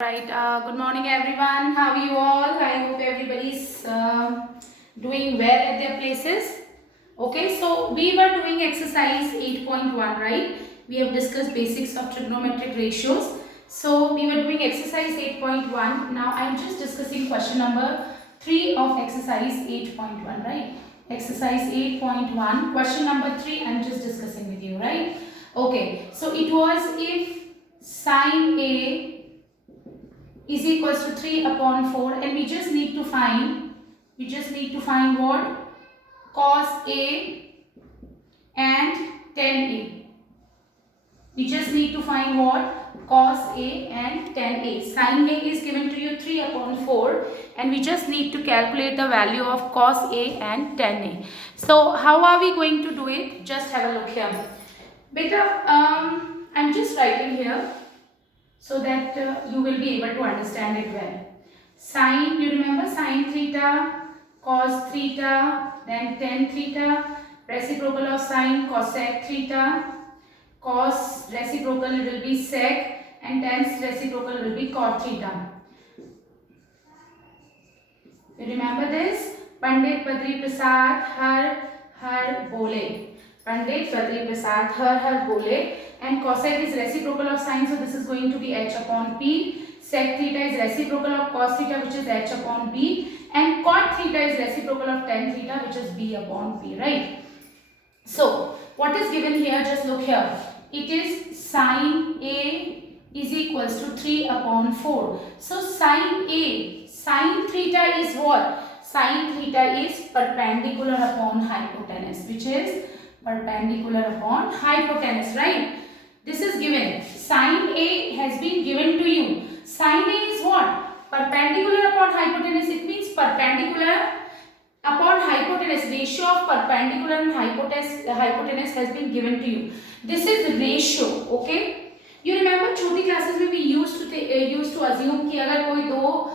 Right. Good morning, everyone. How are you all? I hope everybody's doing well at their places. Okay, so we were doing exercise 8.1, right? We have discussed basics of trigonometric ratios. So we were doing exercise 8.1. Now I'm just discussing question number 3 of exercise 8.1, right? Exercise 8.1, question number 3, I'm just discussing with you, right? Okay, so it was if sine A is equals to 3 upon 4, and we just need to find what? Cos A and tan A. We just need to find what? Cos A and tan A. Sin A is given to you 3 upon 4, and we just need to calculate the value of cos A and tan A. So how are we going to do it? Just have a look here. Beta, I'm just writing here so that you will be able to understand it well. Sine, you remember sine theta, cos theta, then tan theta, reciprocal of sine cosec theta, cos reciprocal will be sec, and tan reciprocal will be cot theta. You remember this? Pandit Badri Prasad har bole. Pandit Badri Prasad har bole. And cosec is reciprocal of sine, so this is going to be h upon p. Sec theta is reciprocal of cos theta, which is h upon b, and cot theta is reciprocal of tan theta, which is b upon p, right? So what is given here? Just look here. It is sine A is equals to 3 upon 4. So sine A, sine theta is what? Sine theta is perpendicular upon hypotenuse, which is perpendicular upon hypotenuse, right? This is given. Sine A has been given to you. Sine A is what? Perpendicular upon hypotenuse. It means perpendicular upon hypotenuse. Ratio of perpendicular and hypotenuse has been given to you. This is ratio. Okay. You remember छोटी classes में we used to assume कि अगर कोई दो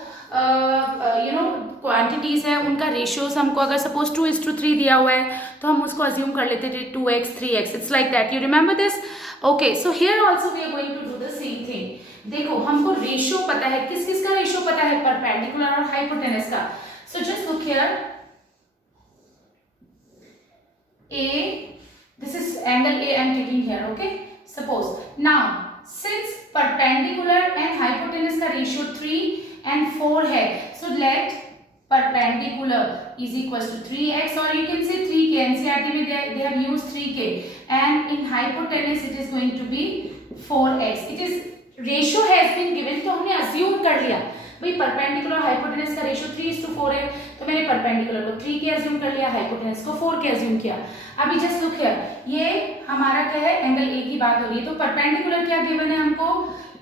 quantities है, उनका ratios हमको अगर सपोज 2:3 दिया हुआ है तो हम उसको अज्यूम कर लेते थे 2x 3x. It's like that. You remember this? Okay, so here also we are going to do the same thing. देखो हमको रेशियो पता है. किस किस का रेशियो पता है? परपेंडिकुलर और हाइपोटेनस का. सो just look here. A, this is angle A I am taking here. Okay, suppose now since perpendicular and hypotenuse का ratio 3 and 4 है, so let perpendicular is equals to 3x, or you can say 3k. NCERT में they have used 3k, and in hypotenuse it is going to be 4x. It is ratio has been given, तो हमने assume कर लिया भाई perpendicular hypotenuse का ratio 3:4 है, तो मैंने परपेंडिकुलर को 3 के अज्यूम कर लिया, हाइपोटेनस को 4 के अज्यूम किया. अभी जस्ट लुक हियर. ये हमारा क्या है? एंगल ए की बात हो रही है. तो परपेंडिकुलर क्या गिवन है हमको?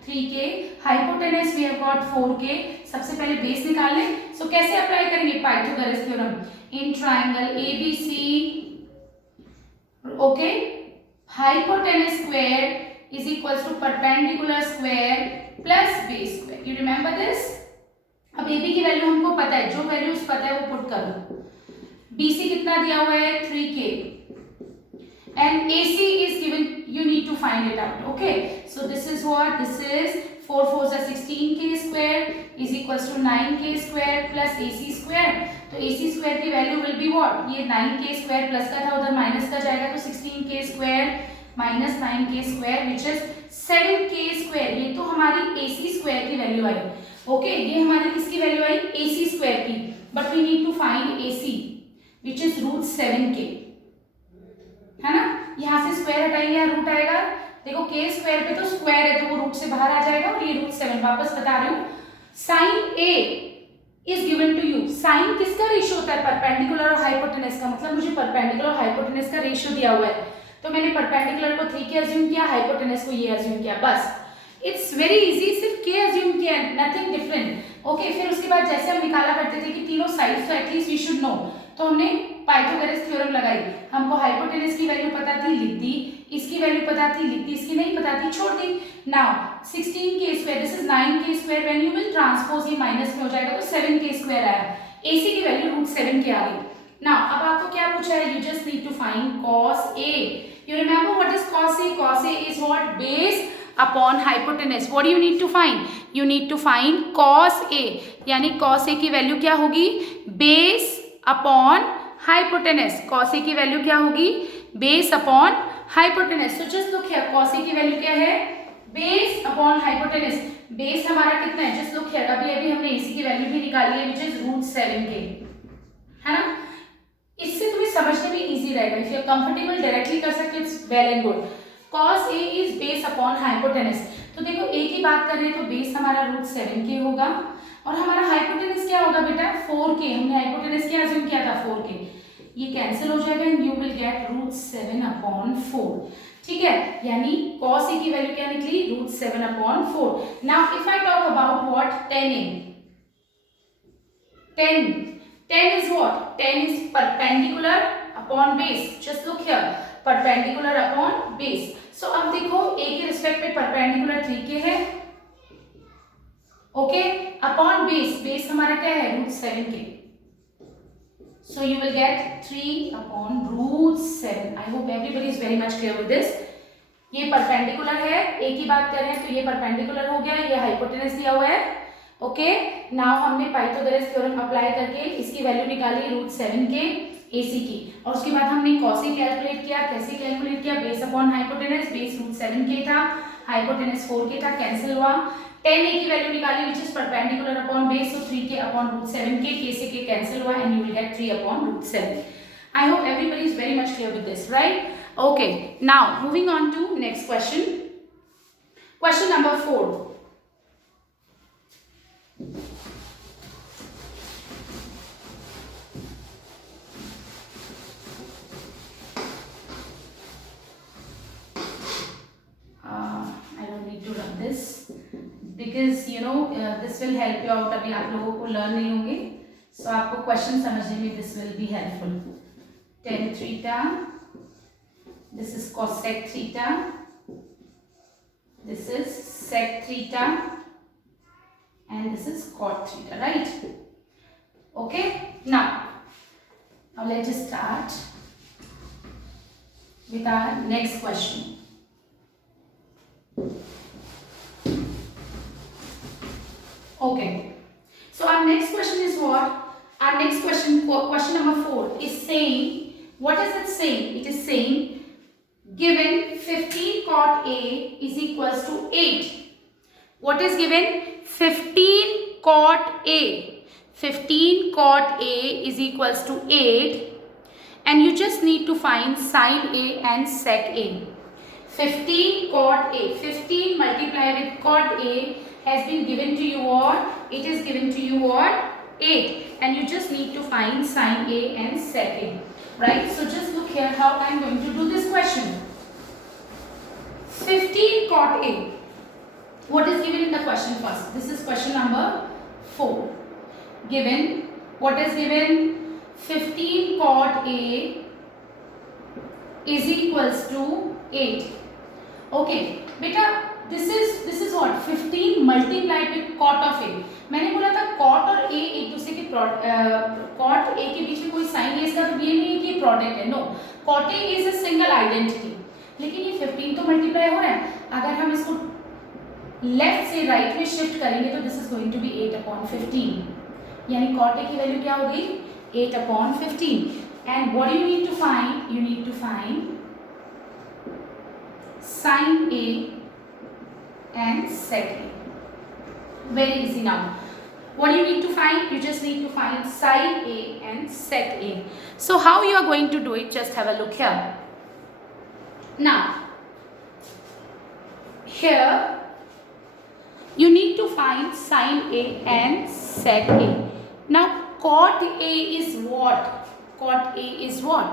3k. Hypotenuse we have got 4k. सबसे पहले बेस निकाल लें. सो कैसे अप्लाई करेंगे? Pythagoras theorem. In triangle ABC, okay, hypotenuse square is equals to perpendicular square plus base square. You remember this? अब AB की वैल्यू हमको पता है, जो वैल्यूज पता है वो पुट कर दो. BC कितना दिया हुआ है? 3k. and AC is given, you need to find it out. Okay, so this is what? This is 4 4s are 16k square is equals to 9k square plus AC square. तो AC square की value will be what? ये 9k square plus का था, उधर minus का जाएगा, तो 16k square minus 9k square which is 7k square. ये तो हमारी AC square की वैल्यू आई. ओके, ये हमारी किसकी वैल्यू आई? AC स्क्वायर की. But we need to find AC which is root 7k, है ना? यहाँ से स्क्वायर हटाएंगे, यहाँ रूट आएगा. देखो k स्क्वायर पे तो स्क्वायर है, तो वो रूट से बाहर आ जाएगा, और ये रूट 7. वापस बता रही हूँ, sine A is given to you. Sine किसका रेशियो होता है? परपेंडिकुलर और हाइपोटेनस का. मतलब मुझे परपेंडिकुलर और हाइपोटेनस का रेशियो दिया हुआ है, तो मैंने परपेंडिकुलर को 3 के अज्यूम किया, हाइपोटेनस को ये अज्यूम किया. बस इट्स वेरी इजी. सिर्फ के अज्यूम किया, नथिंग डिफरेंट. ओके, फिर उसके बाद जैसे हम निकाला करते थे कि तीनों साइड्स तो एटलीस्ट वी शुड नो, तो हमने पाइथागोरस थ्योरम लगाई. हमको हाइपोटेनस की वैल्यू पता थी, लिख दी. इसकी वैल्यू पता थी, लिख दी. इसकी नहीं पता थी, छोड़ दी. Now 16k square, this is 9k square. When you will transpose, ये माइनस में हो जाएगा, तो 7k स्क्वायर आया. AC की वैल्यू रूट 7k आ गई. नाउ अब आपको क्या पूछा है? You just need to find cos A. You remember what is cos A? Cos A is what? Base upon hypotenuse. What you need to find? You need to find cos A, यानी cos A की value क्या होगी? Base upon hypotenuse. cos A की value क्या होगी? Base upon hypotenuse. So just look here, cos A की value क्या है? Base upon hypotenuse. बेस हमारा कितना है? जस्ट लुक हियर, अभी अभी हमने AC की वैल्यू भी निकाली है, विच इज √7k, है ना. इससे तुम्हें समझने में इजी रहेगा. If you are comfortable directly कर सकते हो, it's well and good. cos A is base upon hypotenuse. तो देखो A की बात कर रहे हैं तो बेस हमारा √7k होगा और हमारा हाइपोटेनस क्या होगा बेटा? 4k. हमने हाइपोटेनस क्या अज्यूम किया था? 4k. ये कैंसिल हो जाएगा एंड यू विल गेट √7/4. ठीक है, यानी cos A की वैल्यू क्या निकली? √7/4. Now if I talk about what? tan A. tan is what? tan is perpendicular upon base. Just look here, perpendicular upon base. So अब देखो A के respect में परपेंडिकुलर 3k है, ओके, अपॉन बेस. बेस हमारा क्या है? √7k. So you will get 3/√7. I hope everybody is very much clear with this. ये perpendicular है, A की बात कर रहे हैं तो ये परपेंडिकुलर हो गया, ये हाइपोटेनस दिया हुआ है. ओके, नाउ हमने पाइथागोरस थ्योरम अप्लाई करके इसकी वैल्यू निकाली √7k AC की, और उसके बाद हमने cos A कैलकुलेट किया. कैसे कैलकुलेट किया? Base upon hypotenuse. Base √7k था, हाइपोटेनस 4k था, कैंसिल हुआ. tan A की वैल्यू निकाली which is perpendicular upon base, so 3k/√7k. k से k कैंसिल हुआ and you will get 3/√7. I hope everybody is very much clear with this, right? Okay, now moving on to next question. Question number 4. I don't need to run this because you know this will help you out. अभी आप लोगों को learn नहीं होंगे, so आपको question समझने में this will be helpful. Tan theta, this is cosec theta, this is sec theta, and this is cot theta, right? Okay, now let's start with our next question. Okay, so our next question is what? Our next question, question number 4, is saying, what is it saying? It is saying given 15 cot A is equals to 8. What is given? 15 cot A. 15 cot A is equals to 8 and you just need to find sin A and sec A. 15 cot A. 15 multiplied with cot A has been given to you what? It is given to you what? 8. And you just need to find sin A and sec A. Right? So just look here how I am going to do this question. 15 cot A. What is given in the question first? This is question number 4. Given, what is given? 15 cot A is equals to 8. Okay, beta, this is what? 15 multiplied with cot of A. मैंने बोला था cot और A एक दूसरे के cot A के बीच में कोई साइन है इसका, तो ये नहीं है कि प्रोडक्ट है. No, cot A is a single identity. लेकिन ये 15 तो मल्टीप्लाई हो रहा है. अगर हम इसको लेफ्ट से राइट में शिफ्ट करेंगे तो this is going to be 8/15. यानी cot A की वैल्यू क्या होगी? 8/15. And what you need to find? You need to find sin A and sec A. Very easy now. What you need to find? You just need to find sin A and sec A. So how you are going to do it? Just have a look here. Now, here you need to find sin A and sec A. Now cot A is what? Cot A is what?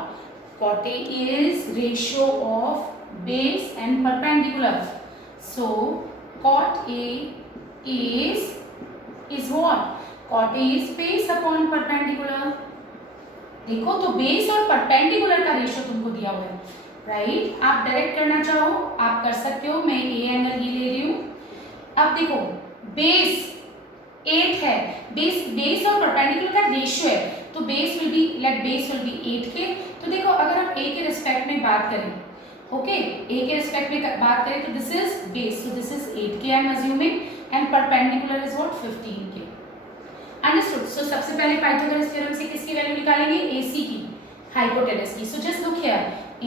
Cot A is ratio of base and perpendicular. So cot A is what? Cot A is base upon perpendicular. देखो तो base और perpendicular का ratio तुमको दिया हुआ है, right? आप direct करना चाहो आप कर सकते हो. मैं ए एंगल ये ले रही हूँ. अब देखो बेस 8 है, बेस और परपेंडिकुलर का रेशियो है, तो बेस विल बी 8 के. तो देखो अगर हम ए के रिस्पेक्ट में बात करें ओके, ए के रिस्पेक्ट में बात करें तो this is base, so this is 8k I am assuming and perpendicular is what 15k। Understood. So सबसे पहले पाइथागोरस थ्योरम से किसकी वैल्यू निकालेंगे, AC की, हाइपोटेनस की। So just look here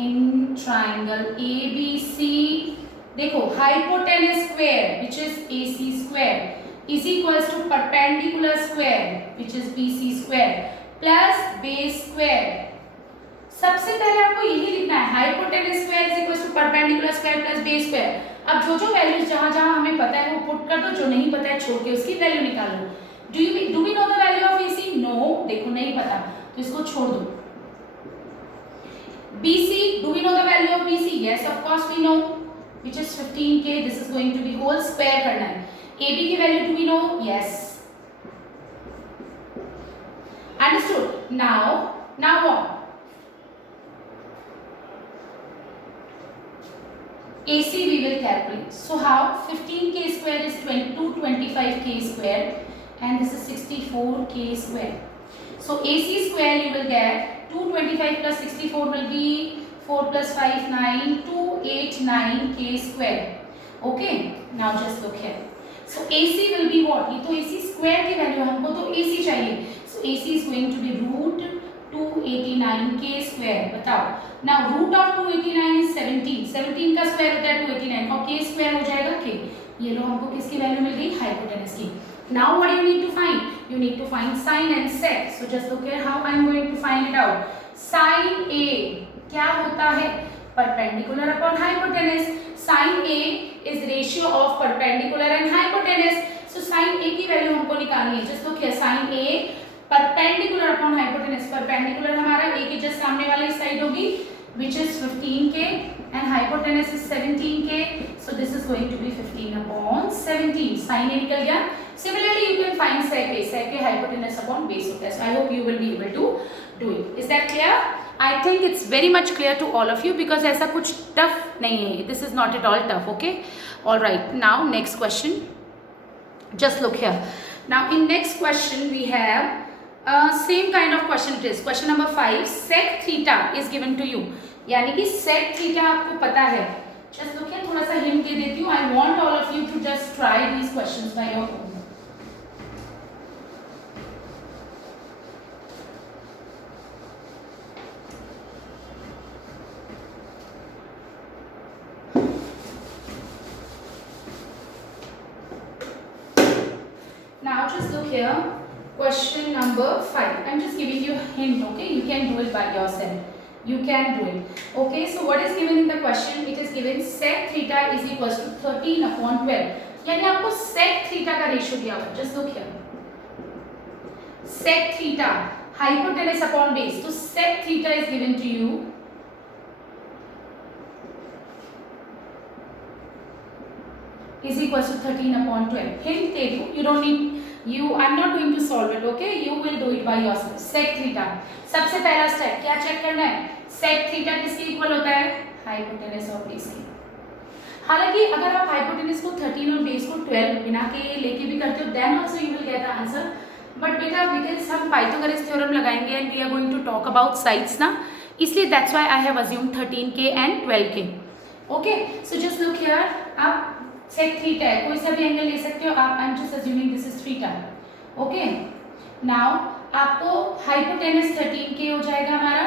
in triangle ABC, देखो hypotenuse square which is AC square is equals to perpendicular square which is BC square plus base square. सबसे पहले आपको यही लिखना है, hypotenuse square is equals to perpendicular square plus base square. अब जो values जहां हमें पता है वो पुट कर दो, जो नहीं पता है छोड़ के उसकी वैल्यू निकाल लो। Do we know the value of AC? No, देखो नहीं पता तो इसको छोड़ दो। BC, do we know the value of BC? Yes, of course we know, which is 15k. This is going to be whole square करना है। AB की value do we know? Yes. Understood? Now what? AC we will calculate. So how? 15k square is 225k square and this is 64k square. So AC square you will get 225 plus 64 will be 4 plus 5 9 289k square. Okay, now just look here. So AC will be what? ये तो AC square की value, हमको तो AC चाहिए। So AC is going to be root 289k square। बताओ now root of 289 is 17, 17 का square होता है 289 और k स्क्वायर हो जाएगा k। ये लो हमको किसकी वैल्यू मिल गई, हाइपोटेनस की। Now what do you need to find? You need to find sine and sec. So just look here how I am going to find it out. Sine A क्या होता है, perpendicular upon hypotenuse. Sine A is ratio of perpendicular and hypotenuse. So sine A की value हमको निकालनी है। Just look here sine A perpendicular upon hypotenuse. Perpendicular हमारा A के just सामने वाली साइड होगी which is 15k and hypotenuse is 17k. So this is going to be 15 upon 17. Sine A निकल गया। Similarly, you can find sec A. Sec A hypotenuse upon base होता है। So I hope you will be able to do it. Is that clear? I think it's very much clear to all of you because ऐसा कुछ tough नहीं है। This is not at all tough. Okay? All right. Now next question. Just look here. Now in next question we have same kind of question it is. Question number 5. Sec theta is given to you. यानी कि sec theta आपको पता है। Just look here. थोड़ा सा hint दे देती हूँ। I want all of you to just try these questions by your own. Now just look here, question number 5. I'm just giving you a hint, okay? You can do it by yourself. You can do it. Okay, so what is given in the question? It is given sec theta is equals to 13 upon 12. यानी आपको sec theta का ratio दिया हुआ है। Just look here. Sec theta, hypotenuse upon base. So sec theta is given to you. Is equals to 13 upon 12. Hint दे दूँ, you don't need, I'm not going to solve it, okay? You will do it by yourself. Sec theta. सबसे पहला step क्या check करना है? Sec theta किसके equal होता है? Hypotenuse और बेस के। हालांकि अगर आप हाइपोटेनस को 13 और बेस को 12 बिना के लेके भी करते हो, then also you will get the answer. But बेटा because हम पाइथागोरस थ्योरम लगाएंगे and we are going to talk about sides ना, इसलिए that's why I have assumed 13k and 12k. Okay, so just look here. आप sec theta है, कोई सा भी एंगल ले सकते हो आप। I'm just assuming this is theta. Okay. Now आपको हाइपोटेनस 13k हो जाएगा हमारा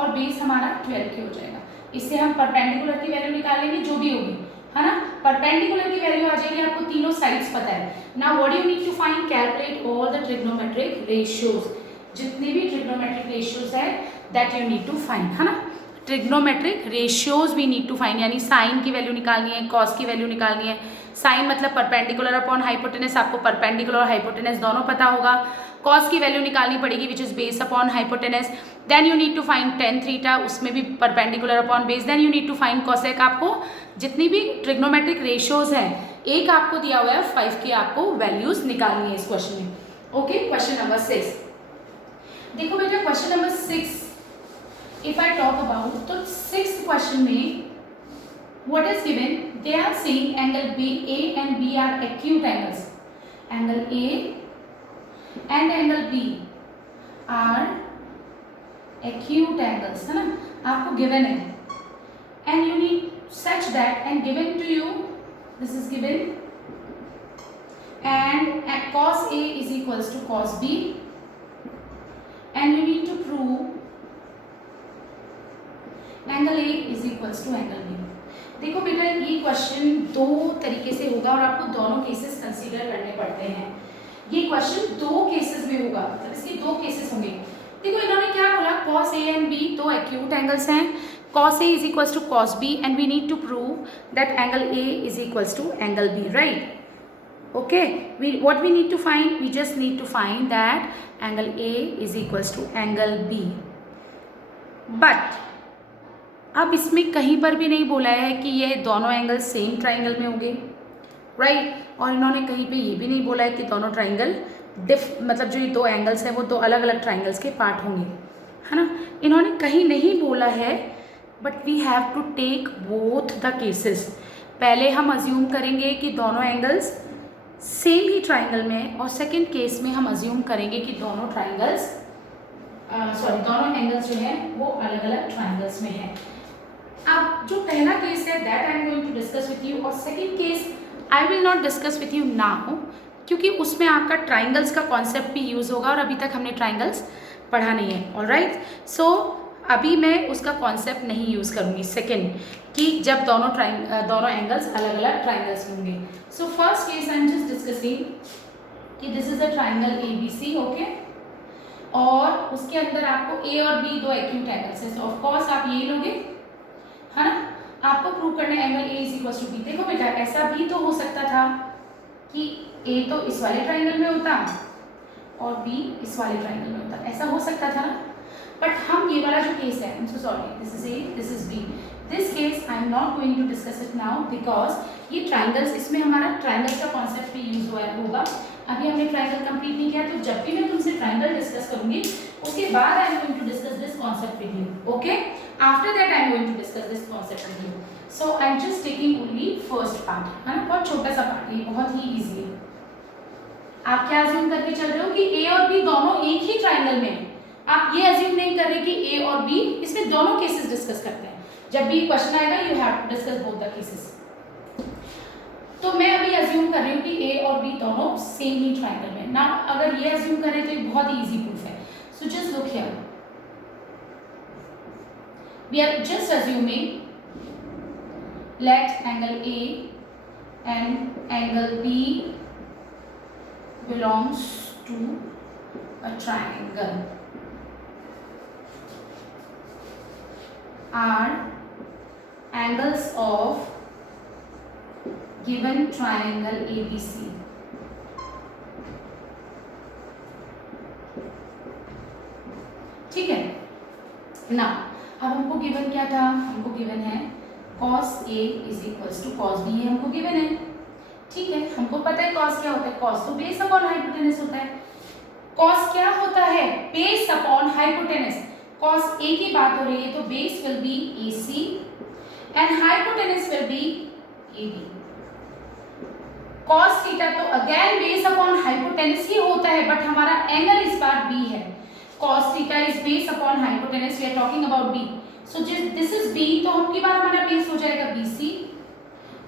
और बेस हमारा 12k हो जाएगा। इससे हम परपेंडिकुलर की वैल्यू निकालेंगे जो भी होगी, है ना? परपेंडिकुलर की वैल्यू आ जाएगी, आपको तीनों साइड्स पता है। Now what do you need to find? Calculate all the trigonometric ratios. जितने भी trigonometric ratios है that you need to find, है ना? Trigonometric ratios we need to find, यानी साइन की वैल्यू निकालनी है, कॉस की वैल्यू निकालनी है। साइन मतलब परपेंडिकुलर अपॉन हाइपोटेनस, आपको परपेंडिकुलर और हाइपोटेनस दोनों पता होगा। कॉस की वैल्यू निकालनी पड़ेगी which is base upon hypotenuse. Then you need to find tan theta, उसमें भी perpendicular upon base. Then you need to find cosec. आपको जितनी भी ट्रिग्नोमेट्रिक रेशियोज हैं, एक आपको दिया हुआ है 5 की आपको वैल्यूज निकालनी है इस क्वेश्चन में। ओके, क्वेश्चन नंबर 6 देखो बेटा। Question number 6 if I talk about, तो 6th question में what is given? They are saying angle B, A and B are acute angles. Angle A and angle B are acute angles, है ना? आपको given है and you need such that, and given to you, this is given, and cos A is equals to cos B, and you need to prove angle A is equals to angle B. देखो बेटा ये question दो तरीके से होगा और आपको दोनों केसेस कंसीडर करने पड़ते हैं। ये क्वेश्चन दो केसेस में होगा, मतलब इसके दो केसेस होंगे। देखो इन्होंने क्या बोला, cos A and B दो एक्यूट एंगल्स हैं, cos A is equals to cos B and we need to prove that angle A is equals to angle B, right? Okay, what we need to find, we just need to find that angle A is equals to angle B. But अब इसमें कहीं पर भी नहीं बोला है कि ये दोनों एंगल सेम ट्राइंगल में होंगे, राइट? और इन्होंने कहीं पे ये भी नहीं बोला है कि दोनों ट्राइंगल मतलब जो ये दो एंगल्स हैं वो दो अलग अलग ट्राइंगल्स के पार्ट होंगे, है ना? इन्होंने कहीं नहीं बोला है, but we have to take both the cases. पहले हम अज्यूम करेंगे कि दोनों एंगल्स सेम ही ट्राइंगल में, और सेकेंड केस में हम अज्यूम करेंगे कि दोनों एंगल्स जो हैं वो अलग अलग ट्राइंगल्स में हैं। अब जो पहला केस है that I am going to discuss with you, और second case I will not discuss with you now, क्योंकि उसमें आपका ट्राइंगल्स का कॉन्सेप्ट भी यूज़ होगा और अभी तक हमने ट्राइंगल्स पढ़ा नहीं है, ऑलराइट? सो अभी मैं उसका कॉन्सेप्ट नहीं यूज़ करूँगी सेकेंड, कि जब दोनों एंगल्स अलग अलग ट्राइंगल्स होंगे। So first case I am just discussing कि this is a triangle ABC, okay, और उसके अंदर आपको A और B दो एक्यूट एंगल्स है, सो ऑफ कोर्स आप ये लोगे, है ना? आपको प्रूव करना है angle A is equals to B। देखो बेटा ऐसा भी तो हो सकता था कि A तो इस वाले ट्राइंगल में होता और B इस वाले ट्राइंगल में होता, ऐसा हो सकता था ना? बट हम ये वाला जो केस है, so sorry, this is A, this is B, this case I am not going to discuss it now, because ये ट्राइंगल्स, इसमें हमारा ट्राइंगल्स का कॉन्सेप्ट भी यूज होगा। अभी हमने ट्राइंगल कंप्लीट नहीं किया, तो जब भी मैं तुमसे ट्राइंगल डिस्कस करूंगी उसके बाद I am going to discuss this concept with you, okay? After that I am going to discuss this concept with you. So I am just taking only first part, है ना? बहुत छोटा सा part, ये बहुत ही ईजी है। आप क्या अज्यूम करके चल रहे हो कि A और B दोनों एक ही ट्राइंगल में, आप ये अज्यूम नहीं कर रहे कि A और B, इसमें दोनों केसेस डिस्कस करते हैं। जब भी क्वेश्चन आएगा you have to discuss both the cases. तो मैं अभी अज्यूम कर रही हूँ कि A और B दोनों सेम ही ट्राइंगल में ना। अगर ये अज्यूम करें तो ये बहुत ही इजी प्रूफ है। So just look here, we are just assuming let angle A and angle B belongs to a triangle are angles of given triangle ABC. ठीक है ना? अब हमको गिवन क्या था? हमको गिवन है cos A is equals to cos B, हमको गिवन है, ठीक है? हमको पता है cos क्या होता है, cos तो बेस अपॉन हाइपोटेनस होता है। cos क्या होता है? Base upon hypotenuse. cos A की बात हो रही है तो base will be AC and hypotenuse will be AB। cos theta तो अगेन बेस अपॉन हाइपोटेनस ही होता है, बट हमारा एंगल इस बार B है। cos theta is base upon hypotenuse, we are talking about B। So this is B, तो अब की बार हमारा बेस हो जाएगा BC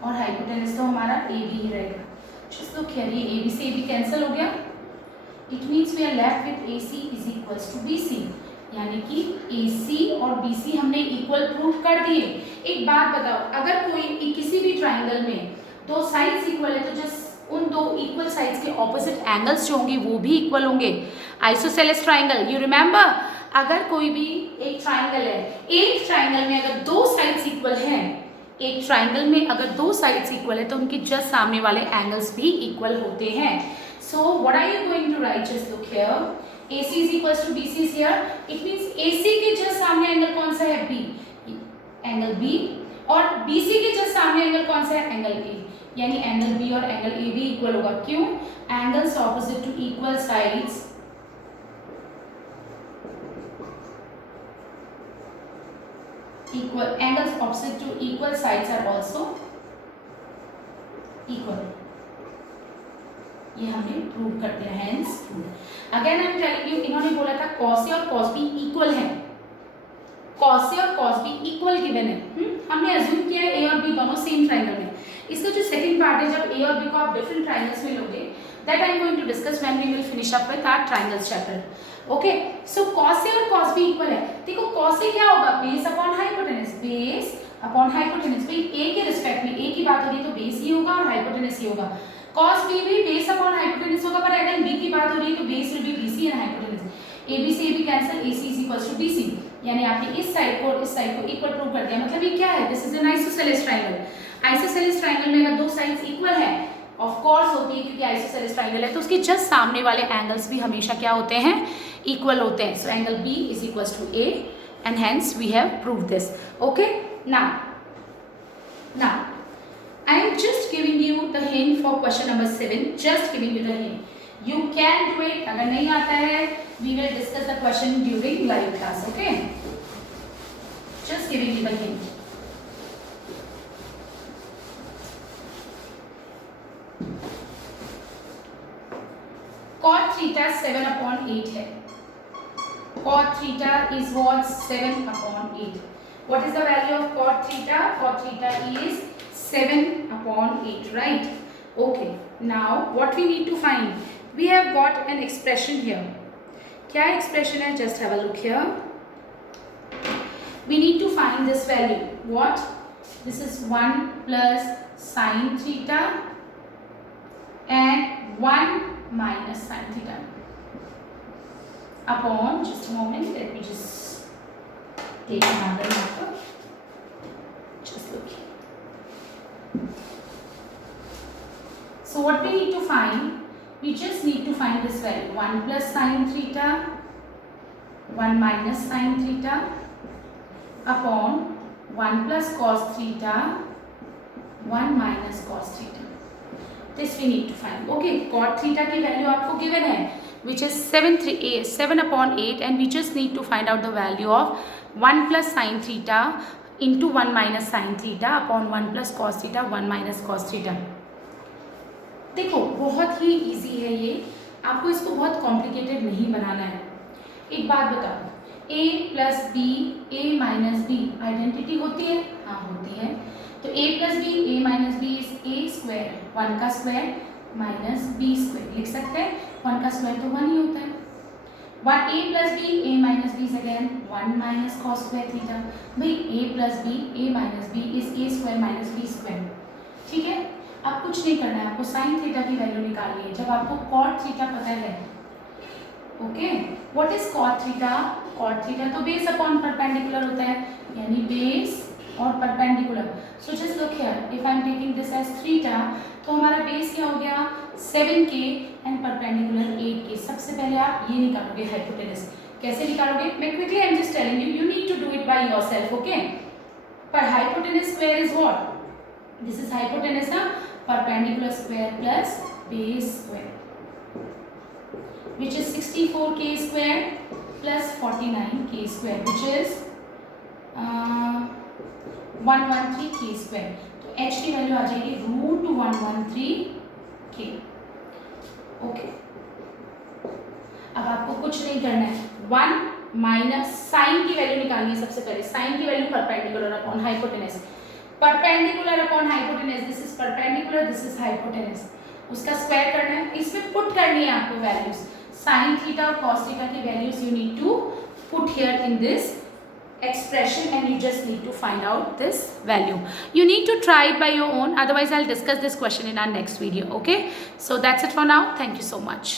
और हाइपोटेनस तो हमारा AB ही रहेगा। जस्ट लुक हियर, ये AB से AB कैंसिल हो गया, it means we are left with AC is equals to BC, यानी कि AC और BC हमने इक्वल प्रूव कर दिए। एक बात बताओ, अगर कोई किसी भी ट्राइंगल में दो साइड्स इक्वल है तो जस्ट उन दो इक्वल साइड्स के ऑपोजिट एंगल्स जो होंगे वो भी इक्वल होंगे। आइसोसेलेस ट्राइंगल, यू रिमेंबर, अगर कोई भी एक ट्राइंगल है, एक ट्राइंगल में अगर दो साइड्स इक्वल हैं, एक ट्राइंगल में अगर दो साइड्स इक्वल है तो उनके जस्ट सामने वाले एंगल्स भी इक्वल होते हैं। So what are you going to write? Just look here, AC is equals to BC is here. It means AC के जस्ट सामने एंगल कौन सा है? B, एंगल B, और BC के जस्ट सामने एंगल कौन सा है? एंगल A, यानी एंगल B और एंगल A भी इक्वल होगा। क्यों? Angles opposite to equal sides equal, angles opposite to equal sides are also equal. ये हमने प्रूव कर दिया, hence again I am telling you, इन्होंने बोला था cos A और cos B इक्वल है, cos A और cos B इक्वल गिवन है, हमने अज्यूम किया है ए और बी दोनों सेम ट्राइंगल में। इसका जो सेकंड पार्ट है, जब ए और बी को आप डिफरेंट ट्राइंगल्स में लोगे, that I am going to discuss when we will finish up with our triangles chapter. Okay, so cos A और cos B इक्वल है। देखो cos A क्या होगा, base upon hypotenuse, base upon hypotenuse. भाई A के respect में A की बात हो रही है तो बेस ही होगा और हाइपोटेनस ही होगा। cos B भी बेस अपॉन हाइपोटेनस होगा, पर अगर B की बात हो रही है तो base will be BC and hypotenuse. AB से AB cancel, AC is equal to BC, यानी आपने इस साइड को और इस साइड को इक्वल प्रूव कर दिया। मतलब ये क्या है, this is an isosceles triangle. Isosceles triangle में अगर दो साइड्स इक्वल है, ऑफ कोर्स होती है क्योंकि आइसोसेलेस ट्रायंगल है, तो उसके जस्ट सामने वाले एंगल्स भी हमेशा क्या होते हैं, इक्वल होते हैं। So angle B is equal to A and hence we have proved this. Okay, now I am just giving you the hint for question number 7, just giving you the hint. You can do it. अगर नहीं आता है, we will discuss the question during live class. Okay, just giving you the hint. Cot theta 7/8 है। Cot theta is what, 7/8. What is the value of cot theta? Cot theta is 7/8, right? Okay, now what we need to find? We have got an expression here. क्या expression है? Just have a look here. We need to find this value. What? This is 1 plus sin theta and 1 minus sin theta upon, just a moment, let me just take another marker. Just look here. So what we need to find, we just need to find this value, 1 plus sin theta, 1 minus sin theta upon 1 plus cos theta, 1 minus cos theta. This we need to find. Okay, cot theta की value आपको given है, which is 7/8, and we just need to find out the value of 1 plus sin theta into 1 minus sin theta upon 1 plus cos theta, 1 minus cos theta. देखो बहुत ही easy है ये, आपको इसको बहुत complicated नहीं बनाना है। एक बात बताओ, a plus b, a minus b identity होती है? हाँ होती है। तो a plus b, a minus b is a square, 1 का स्क्वायर माइनस b स्क्वायर लिख सकते हैं। 1 का स्क्वायर तो 1 ही होता है। 1 a plus b, a minus b is again 1 minus cos square theta. भाई a plus b, a minus b is a square minus b square. ठीक है, अब कुछ नहीं करना है, आपको sin थीटा की वैल्यू निकालनी है जब आपको cot थीटा पता है। Okay, what is cot theta? cot theta तो बेस अपॉन परपेंडिकुलर होता है, यानी बेस और perpendicular. So just look here, if I am taking this as theta, तो हमारा बेस क्या हो गया, 7k एंड परपेंडिकुलर 8k। सबसे पहले आप ये निकालोगे हाइपोटेनस। कैसे निकालोगे? मैं quickly I am just telling you, you need to do it by yourself. Okay, पर hypotenuse square is what, this is hypotenuse ना, perpendicular square plus base square, which is 64k square plus 49k square, which is 113k square. तो h की value आ जाएगी √113k। Okay, अब आपको कुछ नहीं करना है, 1 माइनस साइन की वैल्यू निकालनी है। सबसे पहले साइन की value perpendicular upon hypotenuse, perpendicular upon hypotenuse, this is perpendicular, this is hypotenuse, उसका स्क्वायर करना है, इसमें पुट करनी है आपको वैल्यूज। sin theta और cos theta की values you need to put here in this expression and you just need to find out this value. You need to try it by your own, otherwise I'll discuss this question in our next video. Okay, so that's it for now. Thank you so much.